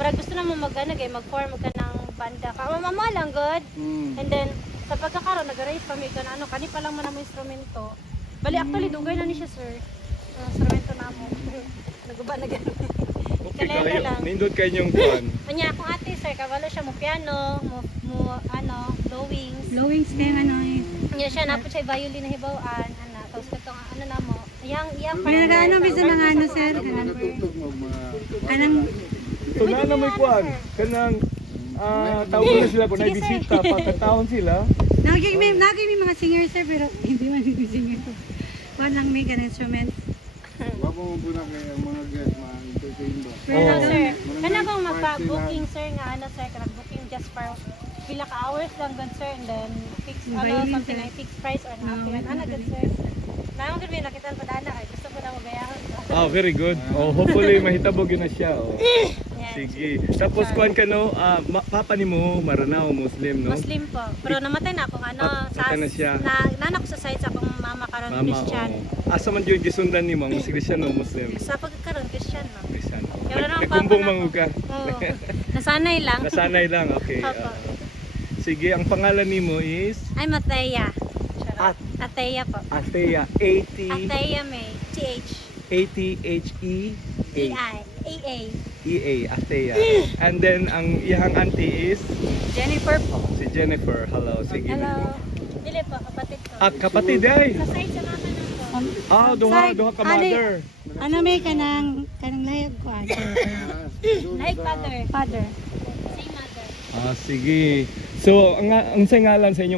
Pero gusto na mo mag-ano, mag-form ka ng banda. Mama lang, good. And then, sa pagkakaroon, nag-raise kami ka na ano, kani pa lang mo na mo instrumento. Bali, actually, dugay na ni siya, sir. Instrumento na mo. Naguba na gano'n. Okay Kalenda lang. kayo. Nindot kayo yung kuan. Kanya, akong ate, sir, kabalo siya mo piano, blowings. Blowings kaya ano eh. Kanya siya, napot siya violin na hibawaan. Tapos katong ano na mo. Yang Kaya nag-ano bisa mga ano sir. Natutog mo mga... Anong So na na may kuan. Kanang tawag na sila kung Sige, sir. nagbisita, pagkataon sila. naging may mga singer sir pero hindi man hindi singer. Kuan lang may ganun instrument. Wala mo muna kayo ang mga guest, mga entertain ba? Pero Oo. sir, kana bang magpa-booking sir nga ano sir, kanang booking just for pila ka hours lang good sir and then fixed Violin, something sir. like fixed price or nothing. Ano good sir? Naman gud may nakita pa dana kay gusto ko na magayahan. Oh, very good. Oh, hopefully mahitabo gyud na siya. Oh. Yan. Sige. Tapos kuan ka no, papa nimo Maranao Muslim no? Muslim po. Pero namatay na akong ano Patay na siya. nanak sa side sa akong mama karon Mama. Christian. Oh. Asa man gyud gisundan nimo, ang Christian o Muslim? Sa pagkaroon Christian no. Christian. Yung ano, Nagkumbong papa na mangug ka. Oo. Nasanay lang. Nasanay lang. Okay. Opo. Sige, ang pangalan nimo is Ay Mateya. At Ateya po. Athea, Ateya May. TH. A-T-H-E-A. EA. E-A, Athea. And then, ang iyang auntie is Jennifer po. si Jennifer. Hello, sige. Hello. Dili po, kapatid ko. At kapatid ay. Sa side sa mama na po. Duha ka mother. Ano may kanang layag kuan. Like father. Father. Same mother. Sige. So, ang sa ngalan sa inyong